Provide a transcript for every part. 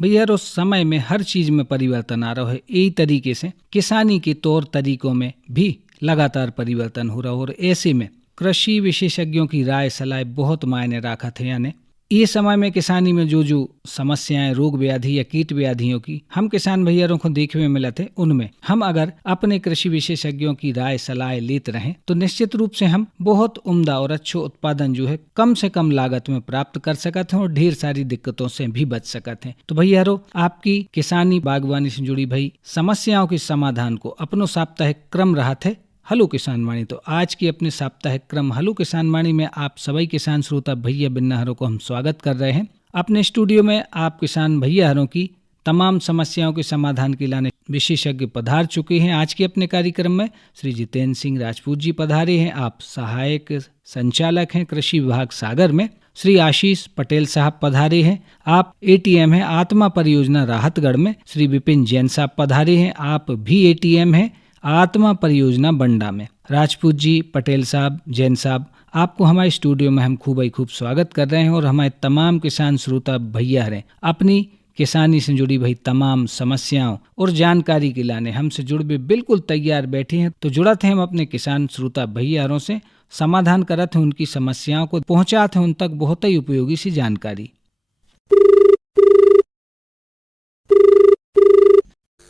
भैया उस समय में हर चीज में परिवर्तन आ रहा है। यही तरीके से किसानी के तौर तरीकों में भी लगातार परिवर्तन हो रहा है और ऐसे में कृषि विशेषज्ञों की राय सलाह बहुत मायने रखत है। यानी ये समय में किसानी में जो समस्याएं रोग व्याधि या कीट व्याधियों की हम किसान भैयारों को देखने में मिला थे, उनमें हम अगर अपने कृषि विशेषज्ञों की राय सलाह लेते रहें तो निश्चित रूप से हम बहुत उम्दा और अच्छा उत्पादन जो है कम से कम लागत में प्राप्त कर सकते हैं और ढेर सारी दिक्कतों से भी बच सकते हैं। तो भैयारों, आपकी किसानी बागवानी से जुड़ी भाई समस्याओं के समाधान को अपनो साप्ताहिक क्रम रहा थे हेलो किसान वाणी। तो आज की अपने साप्ताहिक क्रम हेलो किसान वाणी में आप सभी किसान श्रोता भैया बिन्नाहरों को हम स्वागत कर रहे हैं। अपने स्टूडियो में आप किसान भैयाहरों की तमाम समस्याओं के समाधान के लाने विशेषज्ञ पधार चुके हैं। आज के अपने कार्यक्रम में श्री जितेंद्र सिंह राजपूत जी पधारे हैं। आप सहायक संचालक हैं कृषि विभाग सागर में। श्री आशीष पटेल साहब पधारे हैं। आप एटीएम हैं आत्मा परियोजना राहतगढ़ में। श्री विपिन जैन साहब पधारे हैं। आप भी एटीएम हैं आत्मा परियोजना बंडा में। राजपूत जी, पटेल साहब, जैन साहब, आपको हमारे स्टूडियो में हम खूब स्वागत कर रहे हैं और हमारे तमाम किसान श्रोता भैया हैं अपनी किसानी से जुड़ी भाई तमाम समस्याओं और जानकारी के लाने हमसे जुड़ भी बिल्कुल तैयार बैठे हैं। तो जुड़ा थे हम अपने किसान श्रोता भैयारों से, समाधान करते हैं उनकी समस्याओं को, पहुंचाते हैं उन तक बहुत ही उपयोगी सी जानकारी।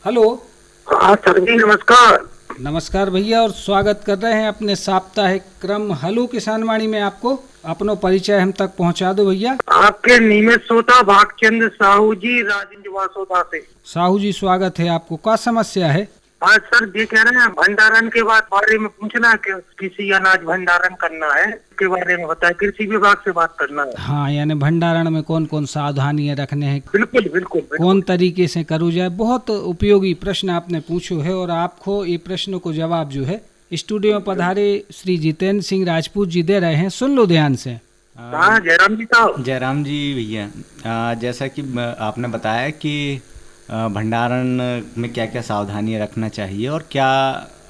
हेलो। हाँ सर जी, नमस्कार। नमस्कार भैया और स्वागत कर रहे हैं अपने साप्ताहिक क्रम हेलो किसान वाणी में। आपको अपनो परिचय हम तक पहुंचा दो भैया। आपके नियमित श्रोता भागचंद्र साहू जी, राजेंद्र वासोदा से। साहू जी, स्वागत है आपको। क्या समस्या है? आज सर ये कह रहे हैं भंडारण के बारे में पूछना कि किसी अनाज भंडारण करना है के बारे में बताया, कृषि विभाग से बात करना है। हाँ, यानी भंडारण में कौन कौन सावधानियां रखने हैं, बिल्कुल कौन तरीके से करूँ जाए। बहुत उपयोगी प्रश्न आपने पूछो है और आपको ये प्रश्न को जवाब जो है स्टूडियो में पधारे श्री जितेंद्र सिंह राजपूत जी दे रहे हैं। सुन लो ध्यान से। हाँ जयराम जी साहब। जयराम जी भैया, जैसा कि आपने बताया कि भंडारण में क्या क्या सावधानियां रखना चाहिए और क्या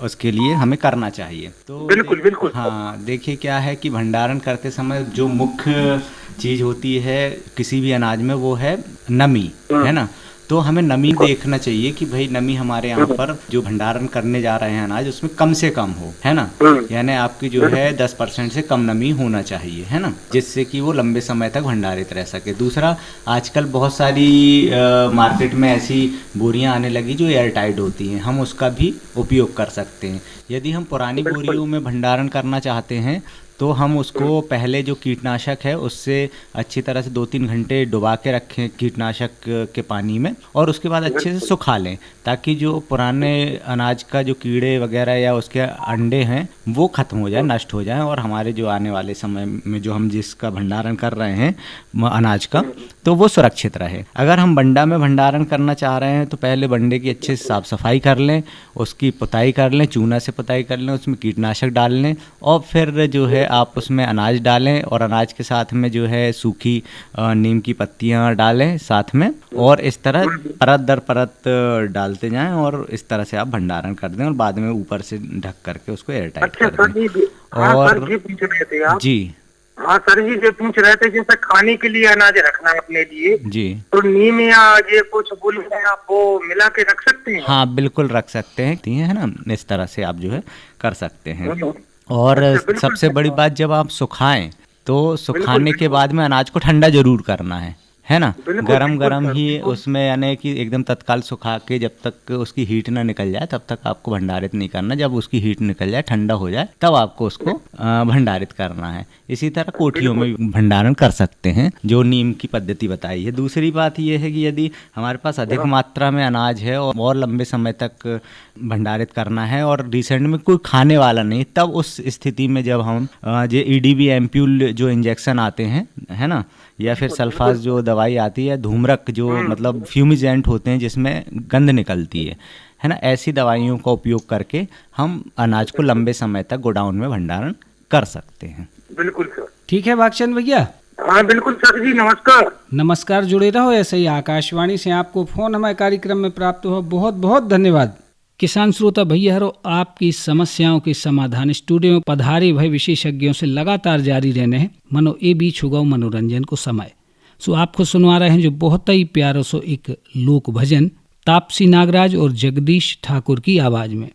उसके लिए हमें करना चाहिए। तो बिल्कुल। हाँ, देखिए क्या है कि भंडारण करते समय जो मुख्य चीज़ होती है किसी भी अनाज में वो है नमी, है ना। तो हमें नमी देखना चाहिए कि भाई नमी हमारे यहाँ पर जो भंडारण करने जा रहे हैं अनाज उसमें कम से कम हो, है ना। यानी आपकी जो है 10% से कम नमी होना चाहिए, है ना, जिससे कि वो लंबे समय तक भंडारित रह सके। दूसरा, आजकल बहुत सारी मार्केट में ऐसी बोरियां आने लगी जो एयर टाइट होती हैं, हम उसका भी उपयोग कर सकते हैं। यदि हम पुरानी बोरियों में भंडारण करना चाहते हैं तो हम उसको पहले जो कीटनाशक है उससे अच्छी तरह से 2-3 घंटे डुबा के रखें कीटनाशक के पानी में और उसके बाद अच्छे से सुखा लें, ताकि जो पुराने अनाज का जो कीड़े वगैरह या उसके अंडे हैं वो ख़त्म हो जाए, नष्ट हो जाए और हमारे जो आने वाले समय में जो हम जिसका भंडारण कर रहे हैं अनाज का, तो वो सुरक्षित रहे। अगर हम बंडा में भंडारण करना चाह रहे हैं तो पहले बंडे की अच्छे से साफ़ सफाई कर लें, उसकी पुताई कर लें, चूना से पुताई कर लें, उसमें कीटनाशक डाल लें और फिर जो है आप उसमें अनाज डालें और अनाज के साथ में जो है सूखी नीम की पत्तियां डालें साथ में, और इस तरह परत दर परत डालते जाएं और इस तरह से आप भंडारण कर दें और बाद में ऊपर से ढक करके उसको एयर टाइट कर दें। और जी हाँ सर जी, जो पूछ रहे थे जैसे खाने के लिए अनाज रखना है अपने लिए जी, तो नीम या ये कुछ गुल आप वो मिला के रख सकते हैं? हाँ बिल्कुल रख सकते हैं, है ना। इस तरह से आप जो है कर सकते हैं। और सबसे बड़ी बात, जब आप सुखाएं तो सुखाने के बाद में अनाज को ठंडा जरूर करना है ना। गरम ही उसमें, यानी कि एकदम तत्काल सुखा के जब तक उसकी हीट ना निकल जाए तब तक आपको भंडारित नहीं करना। जब उसकी हीट निकल जाए, ठंडा हो जाए, तब आपको उसको भंडारित करना है। इसी तरह कोठियों में भंडारण कर सकते हैं जो नीम की पद्धति बताई है। दूसरी बात यह है कि यदि हमारे पास अधिक मात्रा में अनाज है और लंबे समय तक भंडारित करना है और रिसेंट में कोई खाने वाला नहीं, तब उस स्थिति में जब हम जो EDB एम्प्यूल जो इंजेक्शन आते हैं, है ना, या फिर सल्फास जो दवाई आती है, धूम्रक जो मतलब फ्यूमिजेंट होते हैं जिसमें गंध निकलती है ना, ऐसी दवाइयों का उपयोग करके हम अनाज को लंबे समय तक गोडाउन में भंडारण कर सकते हैं। बिल्कुल सर। ठीक है भागचंद भैया। हाँ बिल्कुल सर जी, नमस्कार। नमस्कार, जुड़े रहो ऐसे ही। आकाशवाणी से आपको फोन हमारे कार्यक्रम में प्राप्त हो, बहुत बहुत धन्यवाद। किसान श्रोता भैया आपकी समस्याओं के समाधान स्टूडियो में पधारे भय विशेषज्ञों से लगातार जारी रहने हैं। मनो ए बीच होगा मनोरंजन को समय। सो आपको सुनवा रहे हैं जो बहुत ही प्यारो सो एक लोक भजन तापसी नागराज और जगदीश ठाकुर की आवाज में।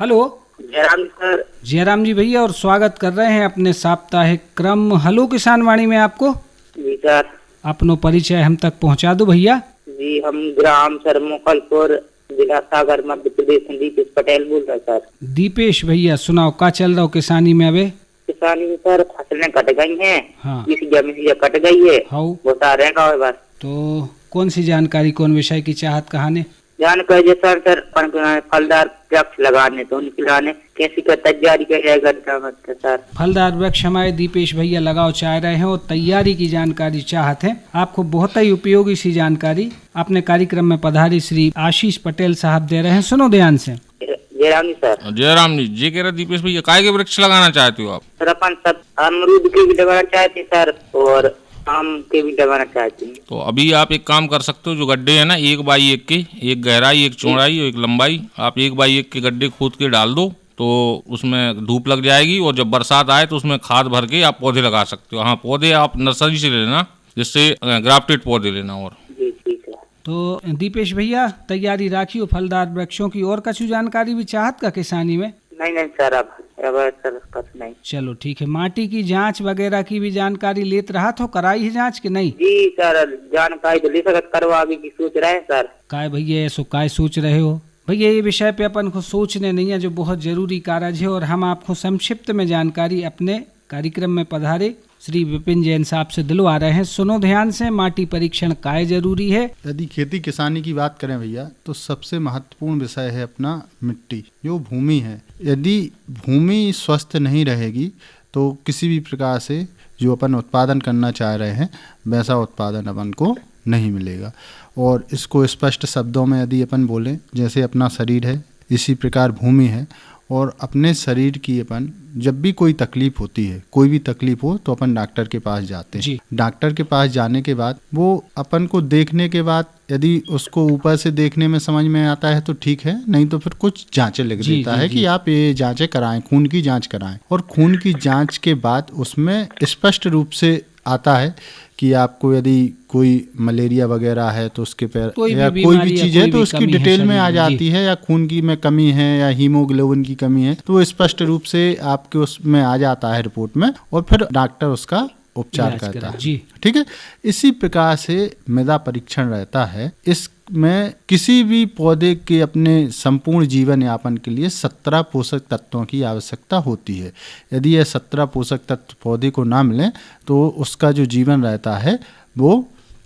Hello Jairam sir. जयराम जी भैया, और स्वागत कर रहे हैं अपने साप्ताहिक क्रम हलो किसान वाणी में आपको। जी सर। अपनो परिचय हम तक पहुंचा दो भैया। जी, हम ग्राम सरमुखलपुर, जिला सागर, मध्य प्रदेश, दीपेश पटेल बोल रहे सर। दीपेश भैया, सुनाओ क्या चल रहा हो किसानी में? अबे किसानी में सर फसलें कट गई हैं। हाँ। किसी जमीन ये कट गई है, हाँ। वो रहेगा बस। तो कौन सी जानकारी, कौन विषय की चाहत कहानी? जानकारी सर फलदार वृक्ष लगाने तो उनके लाने कैसी का तैयारी कर जाएगा सर? फलदार वृक्ष हमारे दीपेश भैया लगाओ चाह रहे हैं और तैयारी की जानकारी चाहत है। आपको बहुत ही उपयोगी सी जानकारी अपने कार्यक्रम में पधारी श्री आशीष पटेल साहब दे रहे हैं। सुनो ध्यान से। जयराम जी सर। जयराम जी कह रहे दीपेश भैया काय के वृक्ष लगाना चाहते हो आप? सर अपन सब अमरूद के भी लगाना चाहते सर और आम के भी लगाना चाहते हैं। तो अभी आप एक काम कर सकते हो, जो गड्ढे है ना 1x1 के, एक गहराई, एक चौड़ाई और एक लंबाई, आप 1x1 के गड्ढे खोद के डाल दो तो उसमें धूप लग जाएगी और जब बरसात आए तो उसमें खाद भर के आप पौधे लगा सकते हो। हाँ, पौधे आप नर्सरी से लेना, जिससे ग्राफ्टेड पौधे लेना। और जी ठीक है। तो दीपेश भैया तैयारी राखियो फलदार वृक्षों की। और कछु जानकारी भी चाहत का किसानी में? नहीं सर, अब सर कुछ नहीं। चलो ठीक है। माटी की जांच वगैरह की भी जानकारी लेत रहा तो कराई है जांच के नहीं? जी सर, जानकारी तो ले सकत, करवा भी की सोच रहे हैं सर। काय भैया ऐसो काय सोच रहे हो? भैया ये विषय पे अपन को सोचने नहीं है, जो बहुत जरूरी कार्य है और हम आपको संक्षिप्त में जानकारी अपने कार्यक्रम में पधारे श्री विपिन जैन साहब से दिलवा रहे हैं। सुनो ध्यान से। माटी परीक्षण काय जरूरी है? यदि खेती किसानी की बात करें भैया तो सबसे महत्वपूर्ण विषय है अपना मिट्टी, जो भूमि है। यदि भूमि स्वस्थ नहीं रहेगी तो किसी भी प्रकार से जो अपन उत्पादन करना चाह रहे हैं वैसा उत्पादन अपन को नहीं मिलेगा। और इसको स्पष्ट शब्दों में यदि अपन बोलें, जैसे अपना शरीर है इसी प्रकार भूमि है, और अपने शरीर की अपन जब भी कोई तकलीफ होती है, कोई भी तकलीफ हो तो अपन डॉक्टर के पास जाते हैं। डॉक्टर के पास जाने के बाद वो अपन को देखने के बाद यदि उसको ऊपर से देखने में समझ में आता है तो ठीक है, नहीं तो फिर कुछ जांचें लिख देता है कि आप ये जांचें कराएं, खून की जांच कराएं। और खून की जांच के बाद उसमें स्पष्ट रूप से आता है कि आपको यदि कोई मलेरिया वगैरह है तो उसके पैर या कोई भी चीज़ है तो उसकी डिटेल में आ जाती है, या खून की में कमी है या हीमोग्लोबिन की कमी है तो वो स्पष्ट रूप से आपके उसमें आ जाता है रिपोर्ट में, और फिर डॉक्टर उसका उपचार करता है। ठीक है। इसी प्रकार से मृदा परीक्षण रहता है। इसमें किसी भी पौधे के अपने संपूर्ण जीवन यापन के लिए 17 पोषक तत्वों की आवश्यकता होती है। यदि यह 17 पोषक तत्व पौधे को ना मिले तो उसका जो जीवन रहता है वो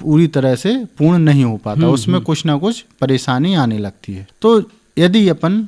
पूरी तरह से पूर्ण नहीं हो पाता, उसमें कुछ ना कुछ परेशानी आने लगती है। तो यदि अपन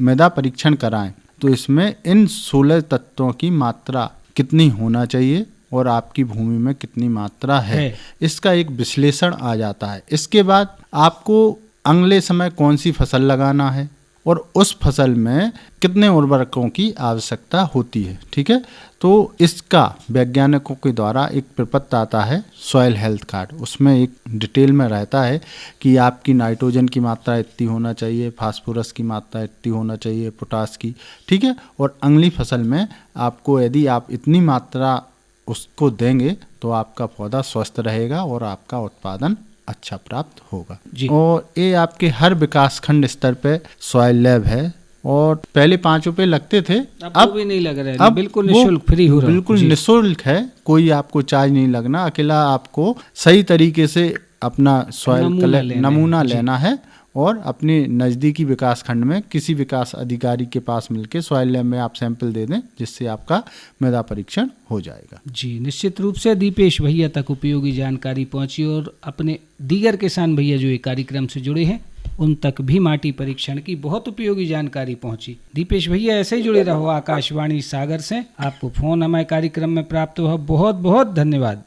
मृदा परीक्षण कराएं तो इसमें इन 16 तत्वों की मात्रा कितनी होना चाहिए और आपकी भूमि में कितनी मात्रा है, इसका एक विश्लेषण आ जाता है। इसके बाद आपको अगले समय कौन सी फसल लगाना है और उस फसल में कितने उर्वरकों की आवश्यकता होती है। ठीक है। तो इसका वैज्ञानिकों के द्वारा एक प्रपत्र आता है सॉइल हेल्थ कार्ड, उसमें एक डिटेल में रहता है कि आपकी नाइट्रोजन की मात्रा इतनी होना चाहिए, फास्फोरस की मात्रा इतनी होना चाहिए, पोटास की। ठीक है। और अगली फसल में आपको यदि आप इतनी मात्रा उसको देंगे तो आपका पौधा स्वस्थ रहेगा और आपका उत्पादन अच्छा प्राप्त होगा। और ये आपके हर विकास खंड स्तर पे सॉइल लैब है और पहले 5 रुपए लगते थे, अब भी नहीं लग रहे हैं, अब बिल्कुल निःशुल्क फ्री हो रहा है। बिल्कुल निःशुल्क है, कोई आपको चार्ज नहीं लगना। अकेला आपको सही तरीके से अपना सॉइल नमूना लेना है और अपने नज़दीकी विकास खंड में किसी विकास अधिकारी के पास मिलकर सॉइल लैब में आप सैंपल दे दें, जिससे आपका मृदा परीक्षण हो जाएगा। जी निश्चित रूप से दीपेश भैया तक उपयोगी जानकारी पहुंची और अपने दीगर किसान भैया जो ये कार्यक्रम से जुड़े हैं उन तक भी माटी परीक्षण की बहुत उपयोगी जानकारी पहुंची। दीपेश भैया ऐसे ही जुड़े रहो आकाशवाणी सागर से। आपको फोन हमारे कार्यक्रम में प्राप्त हुआ, बहुत बहुत धन्यवाद।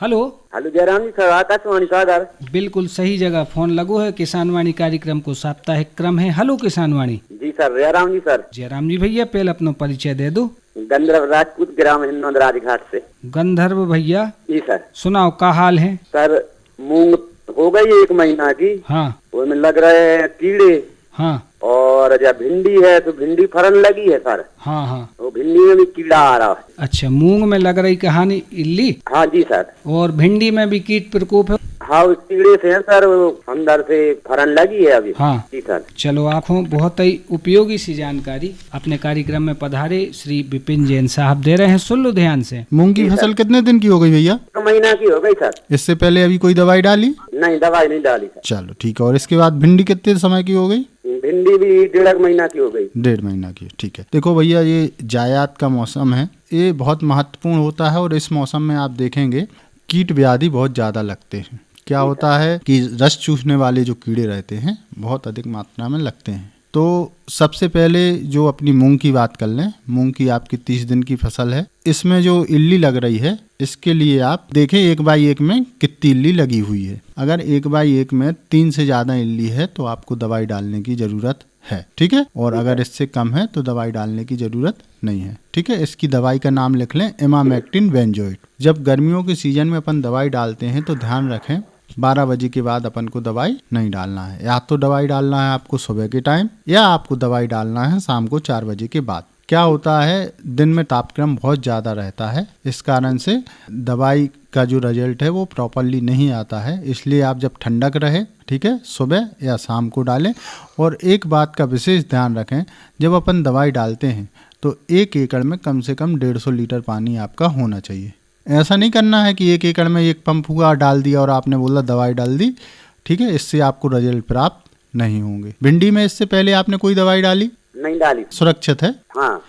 हेलो जयराम जी सर, आकाशवाणी सागर। बिल्कुल सही जगह फोन लगो है। किसानवाणी कार्यक्रम को साप्ताहिक क्रम है। हेलो किसानवाणी। जी सर, जयराम जी सर। जयराम जी भैया पहले अपना परिचय दे दो। गंधर्व राजपूत, ग्राम हिंदोद राजघाट से। गंधर्व भैया जी सर। सुनाओ क्या हाल है? सर मूंग हो गई 1 महीना की। हाँ। उसमें लग रहे हैं कीड़े। हाँ। और जब भिंडी है तो भिंडी फरन लगी है सर। हाँ हाँ। तो भिंडी में भी कीड़ा आ रहा है। अच्छा, मूंग में लग रही कहानी इल्ली? हाँ जी सर। और भिंडी में भी कीट प्रकोप है? हाँ, उस कीड़े से है सर, अंदर से फरन लगी है अभी। हाँ जी सर। चलो आँखों बहुत ही उपयोगी सी जानकारी अपने कार्यक्रम में पधारे श्री विपिन जैन साहब दे रहे हैं। सुन लो ध्यान से। मूंग की फसल कितने दिन की हो गई भैया? 1 महीना की हो गई सर। इससे पहले अभी कोई दवाई डाली? नहीं, दवाई नहीं डाली सर। चलो ठीक है। और इसके बाद भिंडी कितने समय की हो गई? भिंडी भी 1.5 महीना की हो गई। 1.5 महीना की, ठीक है। देखो भैया, ये जायद का मौसम है, ये बहुत महत्वपूर्ण होता है और इस मौसम में आप देखेंगे कीट व्याधि बहुत ज़्यादा लगते हैं। क्या होता है कि रस चूसने वाले जो कीड़े रहते हैं बहुत अधिक मात्रा में लगते हैं। तो सबसे पहले जो अपनी मूंग की बात कर लें, मूंग की आपकी 30 दिन की फसल है, इसमें जो इल्ली लग रही है इसके लिए आप देखें 1/1 में कितनी इल्ली लगी हुई है। अगर 1/1 में 3 से ज़्यादा इल्ली है तो आपको दवाई डालने की ज़रूरत है, ठीक है। और अगर इससे कम है तो दवाई डालने की ज़रूरत नहीं है, ठीक है। इसकी दवाई का नाम लिख लें, इमामेक्टिन बेंजोएट। जब गर्मियों के सीजन में अपन दवाई डालते हैं तो ध्यान रखें 12 बजे के बाद अपन को दवाई नहीं डालना है। या तो दवाई डालना है आपको सुबह के टाइम या आपको दवाई डालना है शाम को 4 बजे के बाद। क्या होता है, दिन में तापक्रम बहुत ज़्यादा रहता है, इस कारण से दवाई का जो रिजल्ट है वो प्रॉपरली नहीं आता है। इसलिए आप जब ठंडक रहे, ठीक है, सुबह या शाम को डालें। और एक बात का विशेष ध्यान रखें, जब अपन दवाई डालते हैं तो 1 एकड़ में कम से कम 150 लीटर पानी आपका होना चाहिए। ऐसा नहीं करना है कि 1 एकड़ में 1 पंप हुआ डाल दिया और आपने बोला दवाई डाल दी, ठीक है, इससे आपको रिजल्ट प्राप्त नहीं होंगे। भिंडी में इससे पहले आपने कोई दवाई डाली? नहीं डाली। सुरक्षित है। हाँ।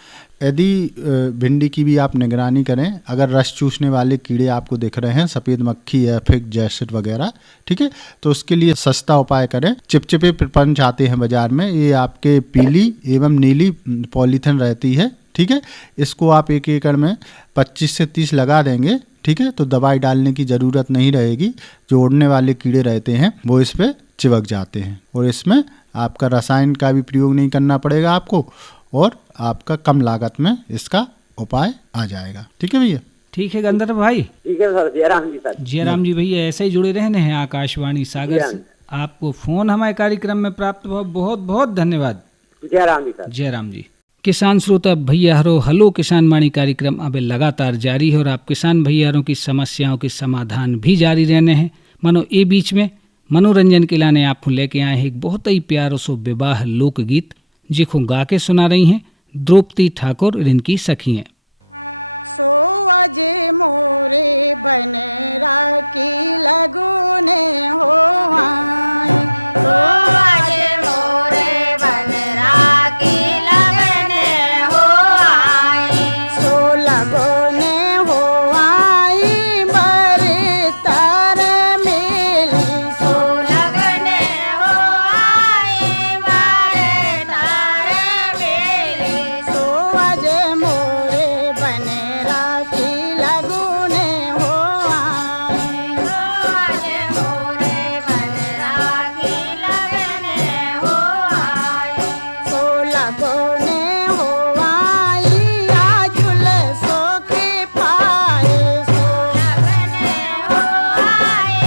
यदि भिंडी की भी आप निगरानी करें, अगर रस चूसने वाले कीड़े आपको दिख रहे हैं, सफ़ेद मक्खी या फिग जैसिड वगैरह, ठीक है, तो उसके लिए सस्ता उपाय करें। चिपचिपे प्रपंच आते हैं बाजार में, ये आपके पीली एवं नीली पॉलीथिन रहती है, ठीक है। इसको आप 1 एकड़ में 25 से 30 लगा देंगे, ठीक है, तो दवाई डालने की ज़रूरत नहीं रहेगी। जो उड़ने वाले कीड़े रहते हैं वो इस पर चिपक जाते हैं और इसमें आपका रसायन का भी प्रयोग नहीं करना पड़ेगा आपको और आपका कम लागत में इसका उपाय आ जाएगा। ठीक है भैया? ठीक है गंधर्व भाई। ठीक है सर। जयराम जी सर। जयराम जी भैया ऐसे ही जुड़े रहने हैं आकाशवाणी सागर से। आपको फोन हमारे कार्यक्रम में प्राप्त हुआ, बहुत बहुत धन्यवाद। जयराम जी सर। जयराम जी। किसान श्रोता भैया हरो हलो किसान वाणी कार्यक्रम अब लगातार जारी है और आप किसान भैयारों की समस्याओं के समाधान भी जारी रहने हैं। मानो ये बीच में मनोरंजन के लाने आपको लेके आए हैं एक बहुत ही प्यारो सो विवाह लोकगीत जिको गा के सुना रही हैं द्रौपदी ठाकुर और इनकी सखियां। सो अजे मोरे बन राखी लगुने हो आई, सो अजे मोरे बन राखी लगने हो आई, सो लगने हो आई बरे तार मेली, सो लगने हो आई बरे तार मेली, सो अजे मोरे बन राखी लगुने हो आई, सो अजे मोरे बन राखी लगने हो आई, सो लगने हो आई आजुल सोखे पाए, सो लगने हो आई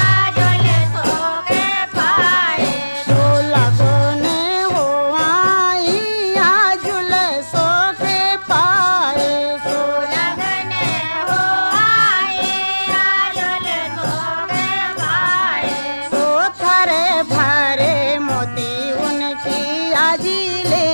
आजुल सोखे पाए, सो लगने हो आई आजुल सोखे पाए, सो लगने हो आई आजुल सोखे पाए, सो थरे भरे मोती उनकी आजी ले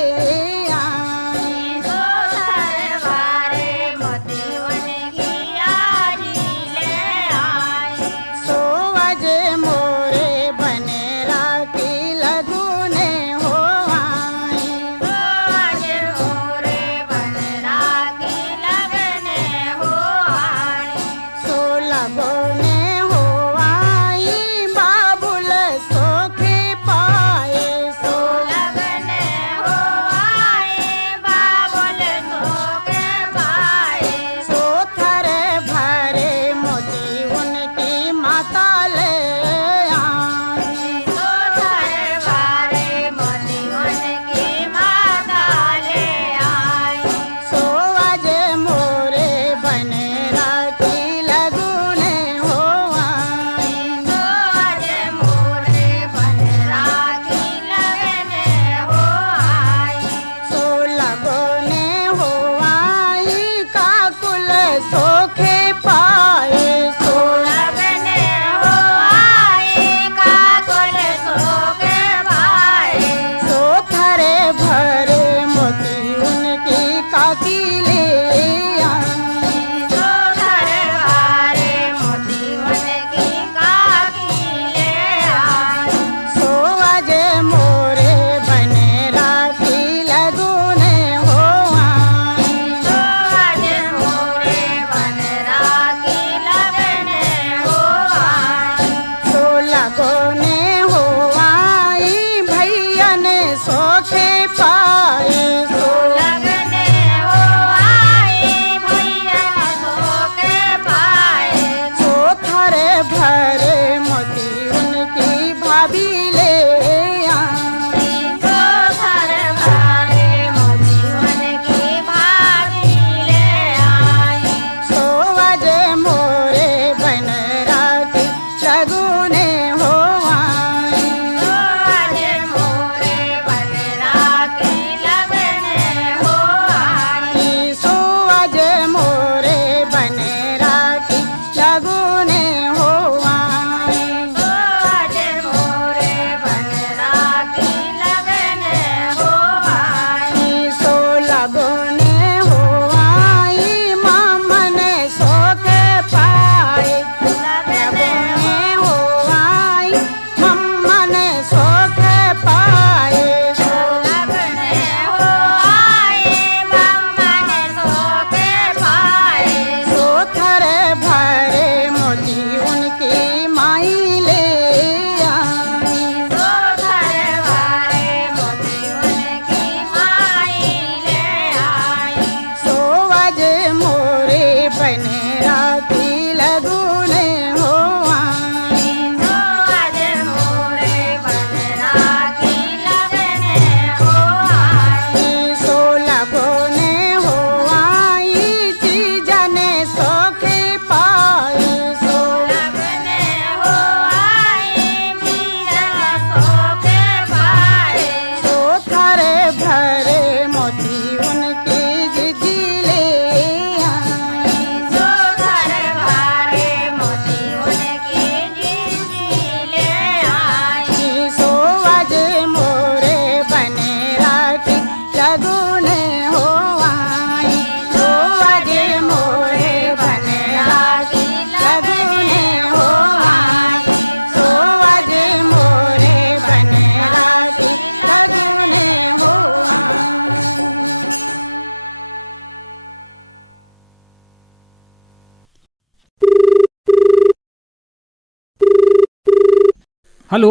हेलो।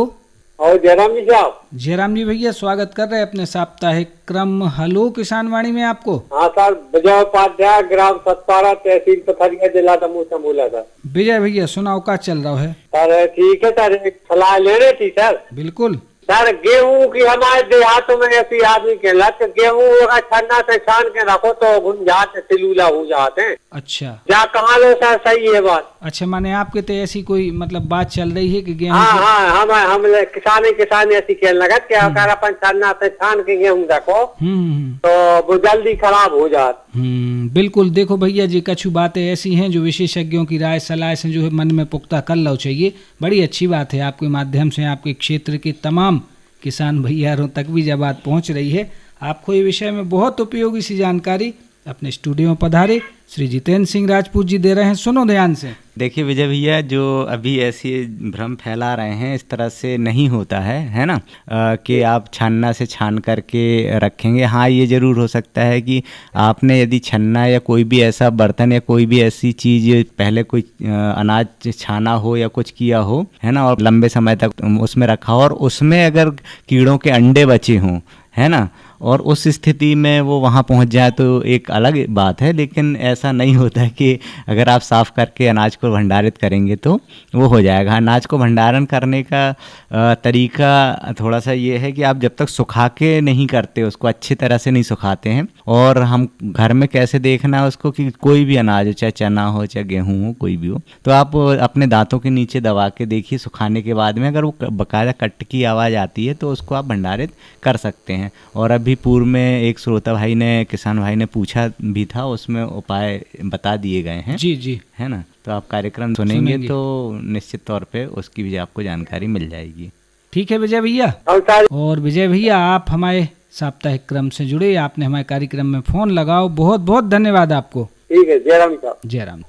और जयराम जी साहब। जयराम जी भैया, स्वागत कर रहे हैं अपने साप्ताहिक क्रम हलो किसान वाणी में आपको। हाँ सर, विजय उपाध्याय, ग्राम सतपारा, तहसील पथरिया, जिला दमोह से बोला था। विजय भैया सुनाओ, क्या चल रहा है? सर ठीक है सर, एक सलाह ले रही थी सर। बिल्कुल सर, गेहूं की हमारे देहातों में ऐसी आदमी के लत, गेहूं अगर छन्ना से छान के रखो तो गुंजात सिलूला हो जाते हैं। अच्छा, जा कहाँ लो सर, सही है बात। अच्छा, माने आपके तो ऐसी कोई मतलब बात चल रही है कि गेहूं हाँ हाँ, हम किसान ऐसी खेल लगा कि अगर अपन छन्ना से छान के गेहूं रखो तो वो जल्दी खराब हो जात। बिल्कुल। देखो भैया जी, कछु बातें ऐसी हैं जो विशेषज्ञों की राय सलाह से जो है मन में पुख्ता कर लो चाहिए। बड़ी अच्छी बात है, आपके माध्यम से आपके क्षेत्र के तमाम किसान भैयारों तक भी जब बात पहुंच रही है। आपको ये विषय में बहुत उपयोगी सी जानकारी अपने स्टूडियो में पधारे श्री जितेंद्र सिंह राजपूत जी दे रहे हैं। सुनो ध्यान से। देखिए विजय भैया, जो अभी ऐसे भ्रम फैला रहे हैं, इस तरह से नहीं होता है ना, कि आप छन्ना से छान करके रखेंगे। हाँ, ये ज़रूर हो सकता है कि आपने यदि छन्ना या कोई भी ऐसा बर्तन या कोई भी ऐसी चीज़ पहले कोई अनाज छाना हो या कुछ किया हो, है ना, और लंबे समय तक उसमें रखा हो और उसमें अगर कीड़ों के अंडे बचे हों, है ना, और उस स्थिति में वो वहाँ पहुँच जाए तो एक अलग बात है। लेकिन ऐसा नहीं होता है कि अगर आप साफ़ करके अनाज को भंडारित करेंगे तो वो हो जाएगा। अनाज को भंडारण करने का तरीका थोड़ा सा ये है कि आप जब तक सुखा के नहीं करते, उसको अच्छी तरह से नहीं सुखाते हैं, और हम घर में कैसे देखना है उसको कि कोई भी अनाज हो, चाहे चना हो चाहे गेहूँ हो, कोई भी हो, तो आप अपने दांतों के नीचे दबा के देखिए सुखाने के बाद में, अगर वो बकायदा कट की आवाज़ आती है तो उसको आप भंडारित कर सकते हैं। और अभी पूर्व में एक श्रोता भाई ने, किसान भाई ने पूछा भी था, उसमें उपाय बता दिए गए हैं। जी जी, है ना, तो आप कार्यक्रम सुनेंगे तो निश्चित तौर पे उसकी भी आपको जानकारी मिल जाएगी। ठीक है विजय भैया। और विजय भैया, आप हमारे साप्ताहिक क्रम से जुड़े, आपने हमारे कार्यक्रम में फोन लगाओ, बहुत बहुत धन्यवाद आपको। ठीक है, जयराम साहब। जयराम।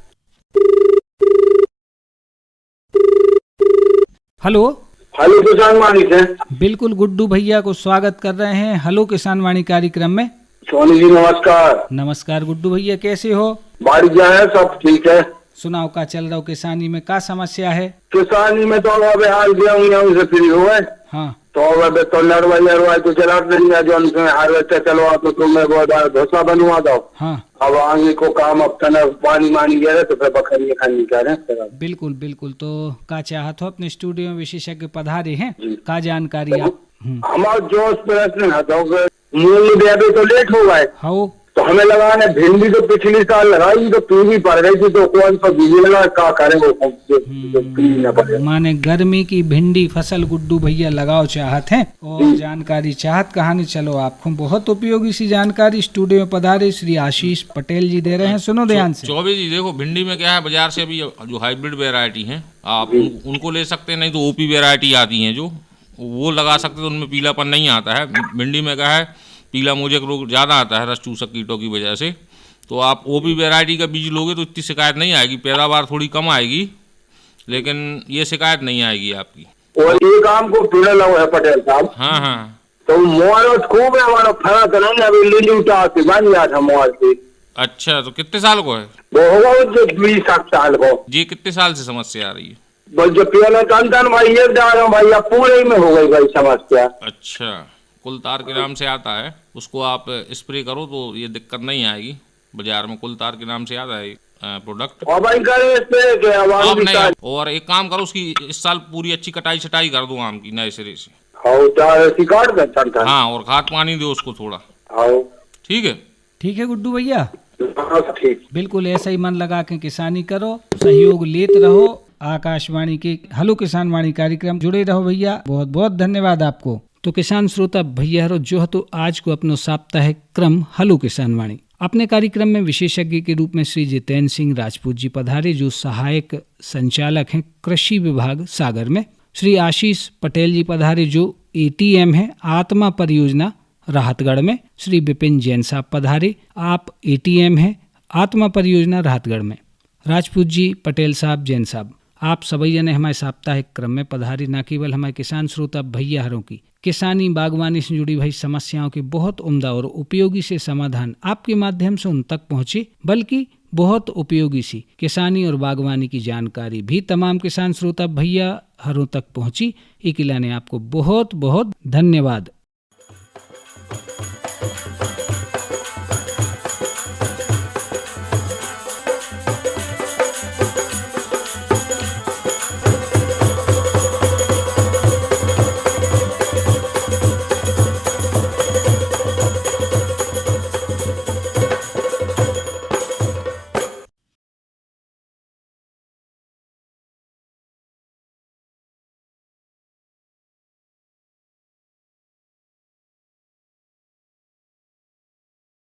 हेलो। हेलो किसान वाणी से। बिल्कुल, गुड्डू भैया को स्वागत कर रहे हैं हेलो किसान वाणी कार्यक्रम में। सोनी जी नमस्कार। नमस्कार गुड्डू भैया, कैसे हो? बढ़िया है, सब ठीक है। सुनाओ, का चल रहा हो किसानी में, का समस्या है? किसानी में तो अब हाल गेहूं से फ्री हो गए। हाँ, तो अब तो नरवाई तो चला नहीं है, जो उनसे हार्वेस्टर चलवा तो तुम्हें बहुत धोसा बनवा दो। हाँ, अब आगे को काम अब तना पानी मानी गया तो फिर बकरी खानी करें। बिल्कुल बिल्कुल। तो का चाहत हो, अपने स्टूडियो में विशेषज्ञ पधारे हैं, का जानकारी आप? हमारा जो प्रश्न है तो मूल्य दे तो लेट हो गए, हो तो हमें लगा ने भिंडी तो पिछली साल लगाई तो पीली पड़ गई थी, तो कौन सा बीज लगा, क्या करें वो माने गर्मी की भिंडी फसल गुड्डू भैया लगाओ चाहत हैं और जानकारी चाहत कहानी। चलो, आपको बहुत उपयोगी सी जानकारी स्टूडियो में पधारे श्री आशीष पटेल जी दे रहे हैं। सुनो ध्यान से। चौबे जी, देखो भिंडी में क्या है, बाजार से अभी जो हाइब्रिड वेरायटी है आप उनको ले सकते हैं, नहीं तो ओपी वेरायटी आती है जो वो लगा सकते हैं, तो उनमें पीलापन नहीं आता है। भिंडी में क्या है, पीला मोजेक रोग ज़्यादा आता है रस चूसक कीटों की वजह से। तो आप ओपी वैरायटी का बीज लोगे तो इतनी शिकायत नहीं आएगी, पैदावार थोड़ी कम आएगी, लेकिन ये शिकायत नहीं आएगी आपकी। और ये काम को पीला लगा है पटेल साहब। हाँ हाँ, तो मोबाइल खूब है हमारा फरा तो नहीं, अभी लीली उठा के बन गया था मोबाइल से। अच्छा, तो कितने साल को है वो? होगा जो 20 साल को। जी, कितने साल से समस्या आ रही है? बस जो पीला टन भाई ये डाल रहा हूँ भाई, अब पूरे में हो गई भाई समस्या। अच्छा, कुलतार के नाम से आता है, उसको आप स्प्रे करो तो ये दिक्कत नहीं आएगी। बाजार में कुलतार के नाम से आता है प्रोडक्ट। और एक काम करो, उसकी इस साल पूरी अच्छी कटाई छटाई कर दो आम की नए सिरे से। हाँ, और खाद पानी दो उसको थोड़ा। ठीक है, ठीक है गुड्डू भैया, बिल्कुल ऐसा ही मन लगा के किसानी करो, सहयोग लेते रहो। आकाशवाणी के हेलो किसान वाणी कार्यक्रम जुड़े रहो भैया, बहुत बहुत धन्यवाद आपको। तो किसान श्रोता भैया जो है, तो आज को अपनो साप्ताहिक क्रम हेलो किसान वाणी अपने कार्यक्रम में विशेषज्ञ के रूप में श्री जितेंद्र सिंह राजपूत जी पधारे, जो सहायक संचालक हैं कृषि विभाग सागर में। श्री आशीष पटेल जी पधारे, जो ATM है आत्मा परियोजना राहतगढ़ में। श्री विपिन जैन साहब पधारे, आप ATM है आत्मा परियोजना राहतगढ़ में। राजपूत जी, पटेल साहब, जैन साहब, आप सभी ने हमारे साप्ताहिक क्रम में पधारी न केवल हमारे किसान श्रोता भैया हरों की किसानी बागवानी से जुड़ी भाई समस्याओं के बहुत उम्दा और उपयोगी से समाधान आपके माध्यम से उन तक पहुँचे, बल्कि बहुत उपयोगी सी किसानी और बागवानी की जानकारी भी तमाम किसान श्रोता भैया हरों तक पहुँची। इकिला ने आपको बहुत बहुत धन्यवाद।